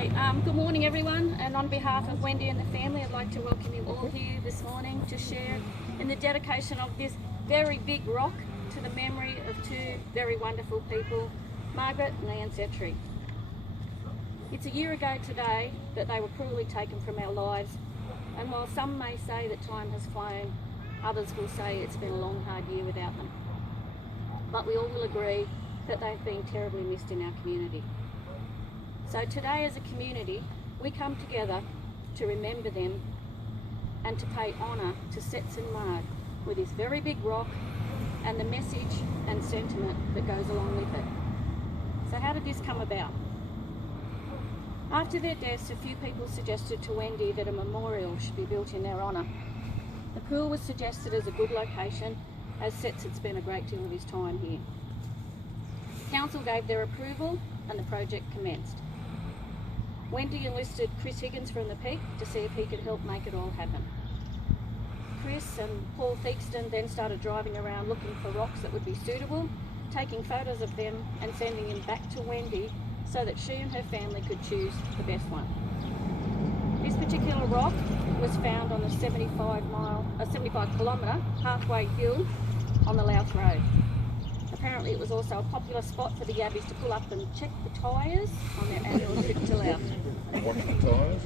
Okay, good morning everyone, and on behalf of Wendy and the family, I'd like to welcome you all here this morning to share in the dedication of this very big rock to the memory of two very wonderful people, Margaret and Settree. It's a year ago today that they were cruelly taken from our lives, and while some may say that time has flown, others will say it's been a long, hard year without them. But we all will agree that they've been terribly missed in our community. So today as a community, we come together to remember them and to pay honour to Setts and Marg with this very big rock and the message and sentiment that goes along with it. So how did this come about? After their deaths, a few people suggested to Wendy that a memorial should be built in their honour. The pool was suggested as a good location, as Setts had spent a great deal of his time here. Council gave their approval and the project commenced. Wendy enlisted Chris Higgins from the Peak to see if he could help make it all happen. Chris and Paul Theakston then started driving around looking for rocks that would be suitable, taking photos of them and sending them back to Wendy so that she and her family could choose the best one. This particular rock was found on the 75 kilometre halfway hill on the Louth Road. Apparently it was also a popular spot for the yabbies to pull up and check the tyres on their annual trip to Louth. Watch the tyres.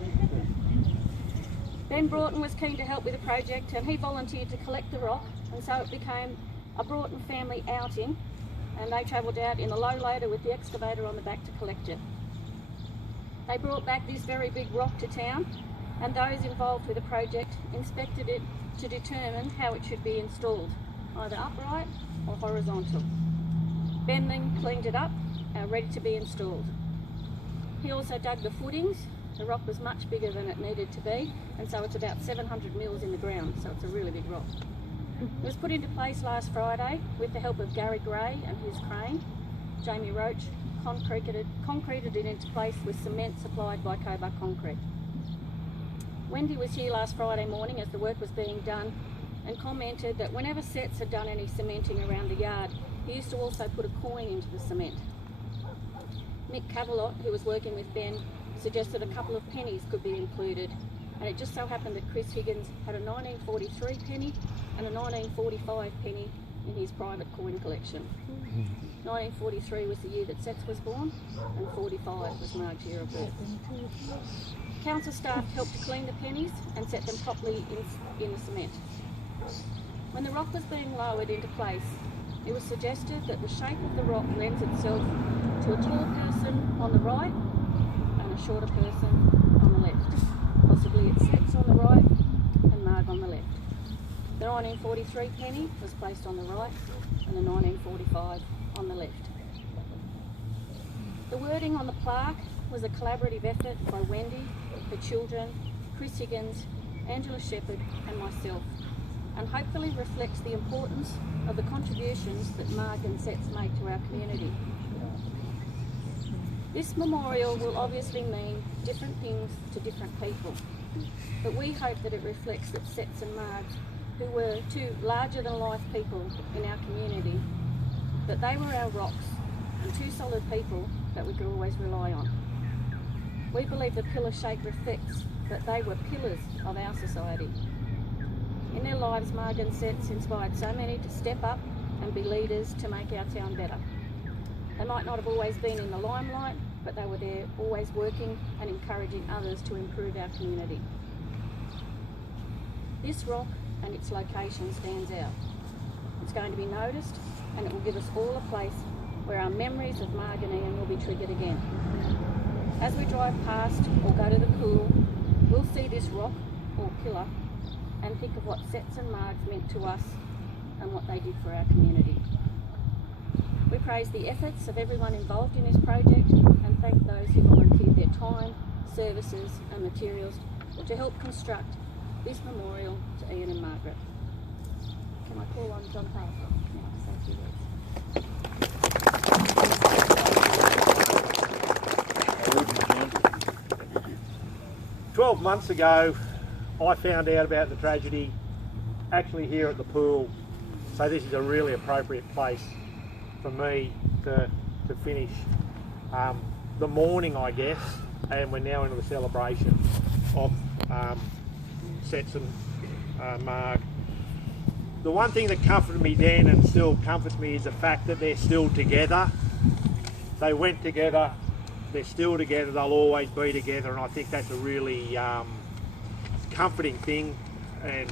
Ben Broughton was keen to help with the project and he volunteered to collect the rock, and so it became a Broughton family outing, and they travelled out in a low loader with the excavator on the back to collect it. They brought back this very big rock to town, and those involved with the project inspected it to determine how it should be installed, either upright or horizontal. Ben then cleaned it up, ready to be installed. He also dug the footings. The rock was much bigger than it needed to be, and so it's about 700 mils in the ground, so it's a really big rock. It was put into place last Friday with the help of Gary Gray and his crane. Jamie Roach concreted it into place with cement supplied by Cobar Concrete. Wendy was here last Friday morning as the work was being done and commented that whenever Setts had done any cementing around the yard, he used to also put a coin into the cement. Mick Cavalot, who was working with Ben, suggested a couple of pennies could be included, and it just so happened that Chris Higgins had a 1943 penny and a 1945 penny in his private coin collection. 1943 was the year that Setts was born, and 45 was Marg's year of birth. Council staff helped to clean the pennies and set them properly in the cement. When the rock was being lowered into place, it was suggested that the shape of the rock lends itself to a tall person on the right and a shorter person on the left. Possibly it's Setts on the right and Marg on the left. The 1943 penny was placed on the right and the 1945 on the left. The wording on the plaque was a collaborative effort by Wendy, the children, Chris Higgins, Angela Shepherd and myself, and hopefully reflects the importance of the contributions that Marg and Setts made to our community. This memorial will obviously mean different things to different people, but we hope that it reflects that Setts and Marg, who were two larger-than-life people in our community, that they were our rocks and two solid people that we could always rely on. We believe the pillar shape reflects that they were pillars of our society. In their lives, Marg and Setts inspired so many to step up and be leaders to make our town better. They might not have always been in the limelight, but they were there always working and encouraging others to improve our community. This rock and its location stands out. It's going to be noticed, and it will give us all a place where our memories of Marg and Ian will be triggered again. As we drive past or go to the pool, we'll see this rock or pillar and think of what Setts and Marg meant to us and what they did for our community. We praise the efforts of everyone involved in this project and thank those who volunteered their time, services and materials to help construct this memorial to Ian and Margaret. Can I call on John Palmer now to say a few words? 12 months ago, I found out about the tragedy actually here at the pool, so this is a really appropriate place for me to finish the mourning, I guess, and we're now into the celebration of Sets and Marg. The one thing that comforted me then and still comforts me is the fact that they're still together. They went together, they're still together, they'll always be together, and I think that's a really comforting thing, and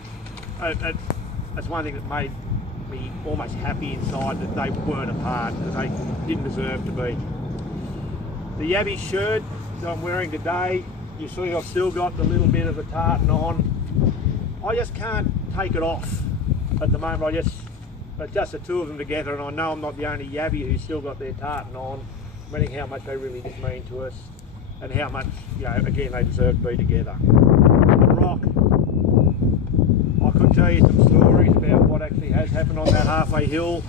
it's one thing that made me almost happy inside that they weren't apart, because they didn't deserve to be. The Yabby shirt that I'm wearing today, you see I've still got the little bit of the tartan on. I just can't take it off at the moment. It's just the two of them together, and I know I'm not the only Yabby who's still got their tartan on, meaning how much they really did mean to us, and how much, you know, again, they deserve to be together. The Rock, I could tell you some stories about what actually has happened on that halfway hill.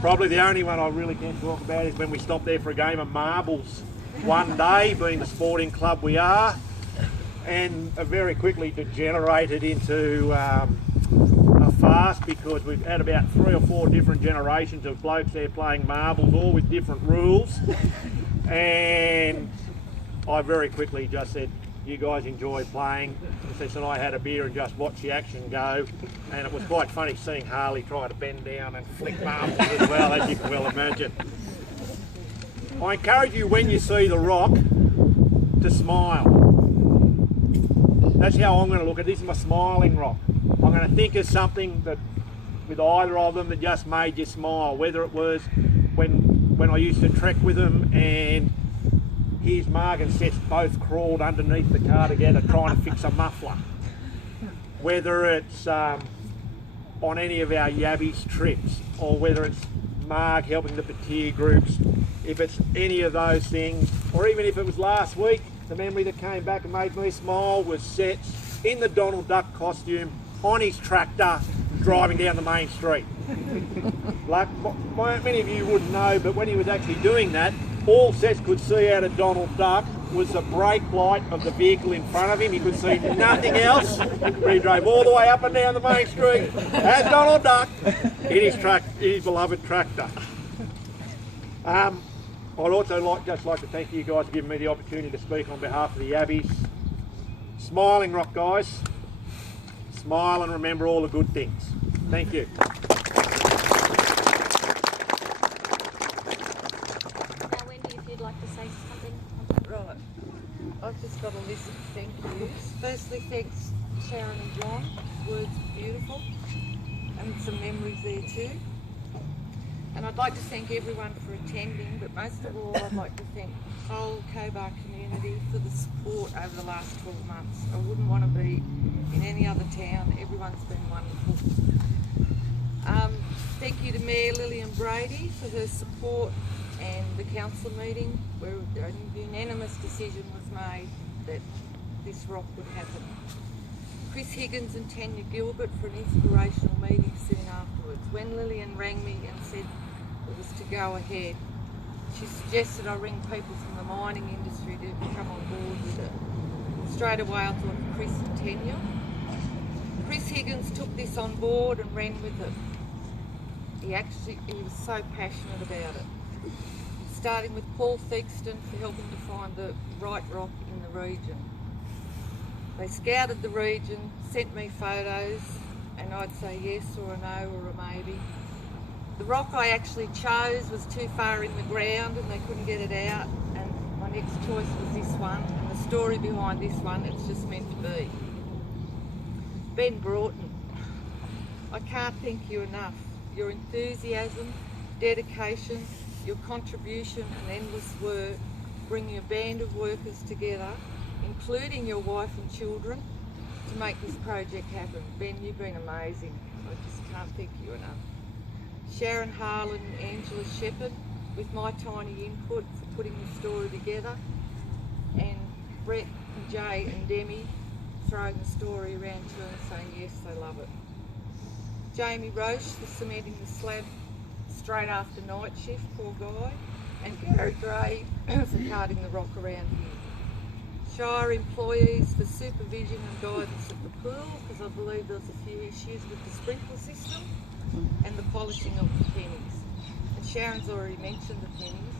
Probably the only one I really can talk about is when we stopped there for a game of marbles one day, being the sporting club we are, and very quickly degenerated into a fast, because we've had about 3 or 4 different generations of blokes there playing marbles, all with different rules, and I very quickly just said, you guys enjoy playing, and I had a beer and just watched the action go, and it was quite funny seeing Harley try to bend down and flick marbles as well, as you can well imagine. I encourage you, when you see the Rock, to smile. That's how I'm going to look at it. This is my smiling Rock. I'm going to think of something that, with either of them, that just made you smile, whether it was when I used to trek with them and here's Marg and Seth both crawled underneath the car together trying to fix a muffler. Whether it's on any of our Yabbies trips, or whether it's Marg helping the Batir groups, if it's any of those things, or even if it was last week, the memory that came back and made me smile was Seth in the Donald Duck costume on his tractor driving down the main street. Like many of you wouldn't know, but when he was actually doing that, all Seth could see out of Donald Duck was the brake light of the vehicle in front of him. He could see nothing else. He drove all the way up and down the main street as Donald Duck in his beloved tractor. I'd also just like to thank you guys for giving me the opportunity to speak on behalf of the Yabbies. Smiling Rock, guys. Smile and remember all the good things. Thank you. Now, Wendy, if you'd like to say something. Right. I've just got a list of thank yous. Firstly, thanks Sharon and John. Words are beautiful. And some memories there too. And I'd like to thank everyone for attending, but most of all I'd like to thank the whole Cobar community for the support over the last 12 months. I wouldn't want to be in any other town. Everyone's been wonderful. Thank you to Mayor Lillian Brady for her support, and the council meeting where a unanimous decision was made that this rock would happen. Chris Higgins and Tanya Gilbert for an inspirational meeting soon afterwards. When Lillian rang me and said it was to go ahead, she suggested I ring people from the mining industry to come on board with it. Straight away I thought of Chris and Tanya. Chris Higgins took this on board and ran with it. He was so passionate about it. Starting with Paul Theakston for helping to find the right rock in the region. They scouted the region, sent me photos, and I'd say yes or a no or a maybe. The rock I actually chose was too far in the ground and they couldn't get it out, and my next choice was this one, and the story behind this one, it's just meant to be. Ben Broughton, I can't thank you enough. Your enthusiasm, dedication, your contribution and endless work, bringing a band of workers together, including your wife and children, to make this project happen. Ben, you've been amazing. I just can't thank you enough. Sharon Harlan and Angela Shepherd, with my tiny input for putting the story together, and Brett and Jay and Demi throwing the story around too and saying yes, they love it. Jamie Roche for cementing the slab straight after night shift, poor guy, and Gary Gray for carting the rock around here. Shire employees for supervision and guidance at the pool, because I believe there's a few issues with the sprinkler system, and the polishing of the pennies. And Sharon's already mentioned the pennies.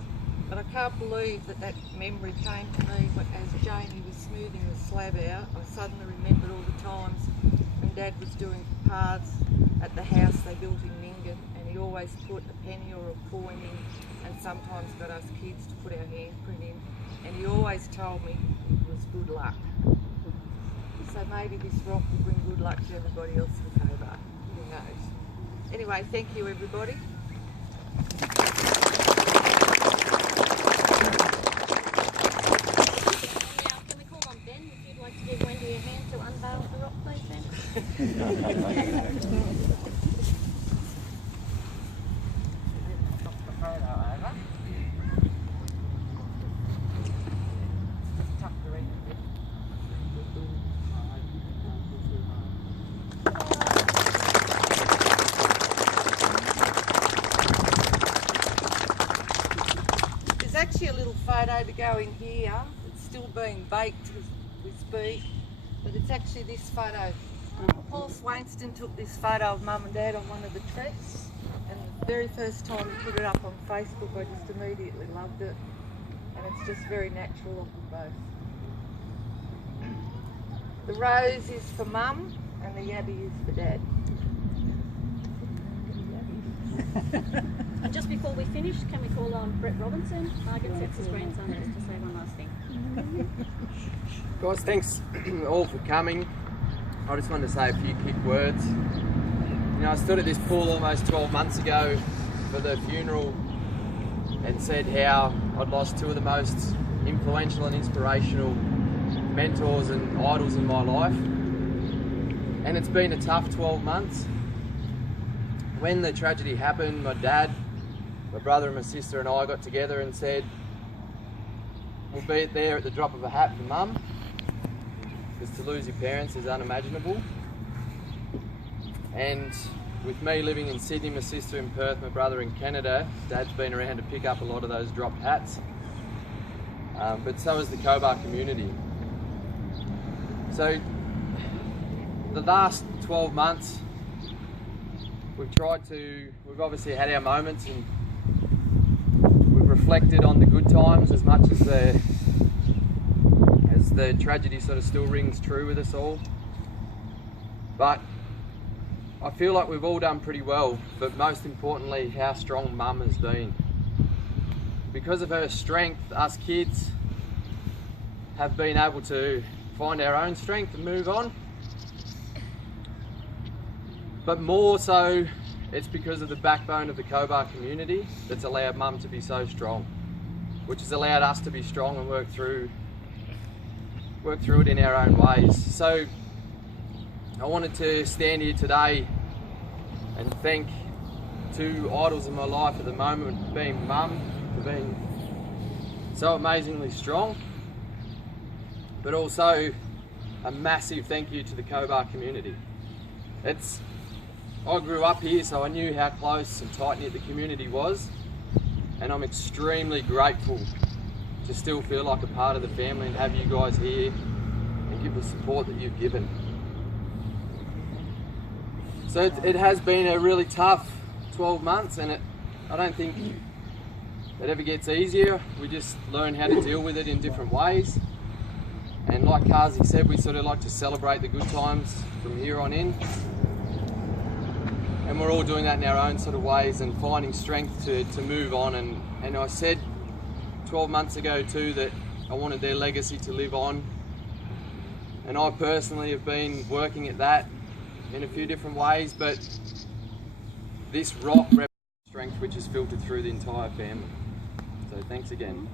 But I can't believe that that memory came to me as Jamie was smoothing the slab out. I suddenly remembered all the times when Dad was doing paths at the house they built in Ningen, and he always put a penny or a coin in, and sometimes got us kids to put our handprint in, and he always told me it was good luck. So maybe this rock will bring good luck to everybody else in Cobar. Who knows? Anyway, thank you everybody. Give Wendy a hand to unveil the rock, please, Ben. There's actually a little photo to go in here. It's still being baked as we speak. But it's actually this photo. Paul Swainston took this photo of Mum and Dad on one of the treks, and the very first time he put it up on Facebook I just immediately loved it, and it's just very natural of them both. The rose is for Mum and the yabby is for Dad. And just before we finish, can we call on Brett Robinson, Margaret Setts' grandson, just to say one last thing. Guys, thanks all for coming. I just wanted to say a few quick words. You know, I stood at this pool almost 12 months ago for the funeral and said how I'd lost two of the most influential and inspirational mentors and idols in my life. And it's been a tough 12 months. When the tragedy happened, my dad, my brother and my sister and I got together and said, we'll be there at the drop of a hat for Mum, because to lose your parents is unimaginable. And with me living in Sydney, my sister in Perth, my brother in Canada, Dad's been around to pick up a lot of those dropped hats. But so has the Cobar community. So the last 12 months, we've obviously had our moments and we've reflected on the good times as much as the tragedy sort of still rings true with us all. But I feel like we've all done pretty well, but most importantly, how strong Mum has been. Because of her strength, us kids have been able to find our own strength and move on. But more so, it's because of the backbone of the Cobar community that's allowed Mum to be so strong, which has allowed us to be strong and work through it in our own ways. So I wanted to stand here today and thank two idols in my life at the moment, being Mum for being so amazingly strong, but also a massive thank you to the Cobar community. I grew up here, so I knew how close and tight-knit the community was, and I'm extremely grateful to still feel like a part of the family and have you guys here and give the support that you've given. So it has been a really tough 12 months, and I don't think it ever gets easier. We just learn how to deal with it in different ways. And like Kazi said, we sort of like to celebrate the good times from here on in. And we're all doing that in our own sort of ways and finding strength to move on. And I said 12 months ago too that I wanted their legacy to live on. And I personally have been working at that in a few different ways, but this rock represents strength which is filtered through the entire family. So thanks again.